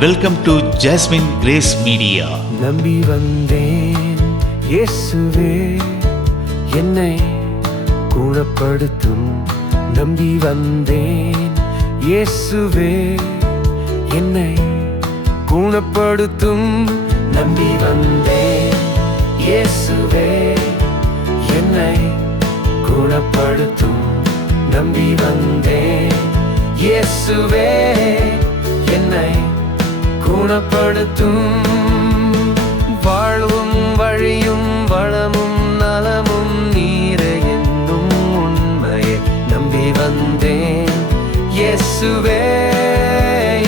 Welcome to jasmine grace media. நம்பி வந்தேன் இயேசுவே என்னை குணப்படுத்தும். நம்பி வந்தேன் இயேசுவே என்னை குணப்படுத்தும். நம்பி வந்தேன் இயேசுவே என்னை குணப்படுத்தும். நம்பி வந்தேன் இயேசுவே என்னை குணப்படுத்தும். வாழ்வும் வழியும் வளமும் நலமும் நீரே என்னும் உண்மையை நம்பி வந்தேன் இயேசுவே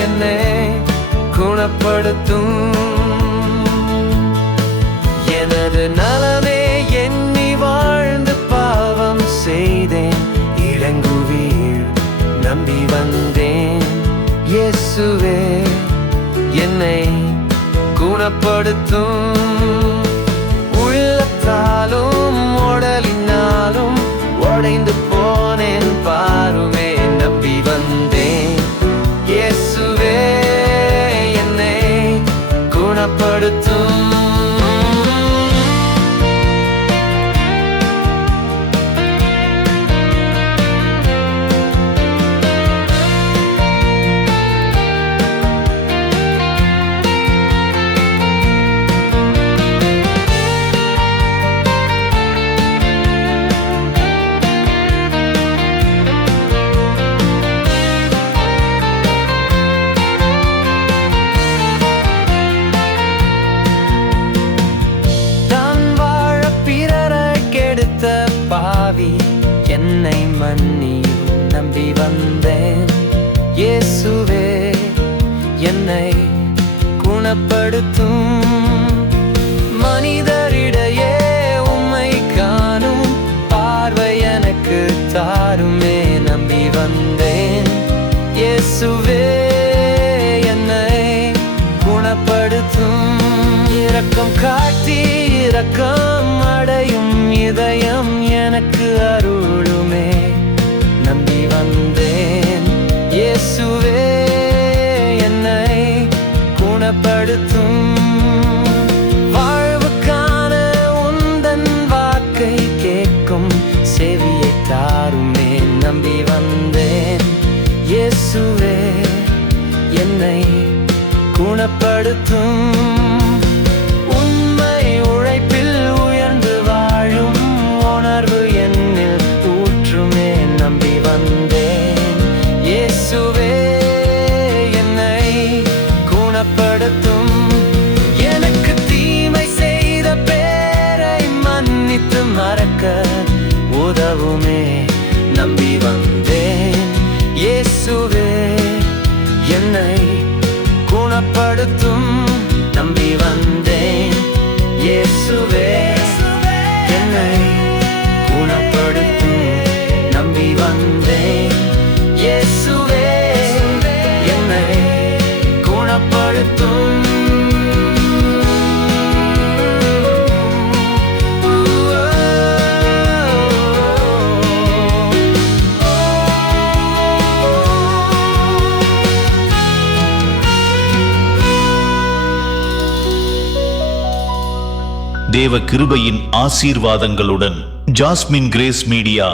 என்னை குணப்படுத்தும். எனது நலமே எண்ணி வாழ்ந்து பாவம் செய்தேன் இளங்குவீர். நம்பி வந்தேன் இயேசுவே என்னை குணப்படுத்தும். உள்ளத்தாலும் உடலினாலும் உடைந்து போனேன் பாருமே. நம்பி வந்தேன் இயேசுவே என்னை குணப்படுத்தும். பாவி என்னை மன்னியும். நம்பி வந்தேன் இயேசுவே என்னை குணப்படுத்தும். மனிதரிடையே உம்மை காணும் பார்வை எனக்கு தாருமே. நம்பி வந்தேன் இயேசுவே என்னை குணப்படுத்தும். இரக்கம் காட்டி இரக்கம் அடையும் இதயம் எனக்கு அருளுமே. நம்பி வந்தேன் இயேசுவே என்னை குணப்படுத்தும். வாழ்வுக்கான உந்தன் வாக்கை கேட்கும் செவியை தாருமே. நம்பி வந்தேன் இயேசுவே என்னை குணப்படுத்தும். எனக்கு தீமை செய்த பேரை மன்னித்து மறக்க உதவுமே. நம்பி வந்தேன் இயேசுவே என்னை குணப்படுத்தும். நம்பி வந்தேன் இயேசுவே என்னை குணப்படுத்தும். நம்பி வந்தேன் இயேசுவே என்னை குணப்படுத்தும். தேவ கிருபையின் ஆசீர்வாதங்களுடன் ஜாஸ்மின் கிரேஸ் மீடியா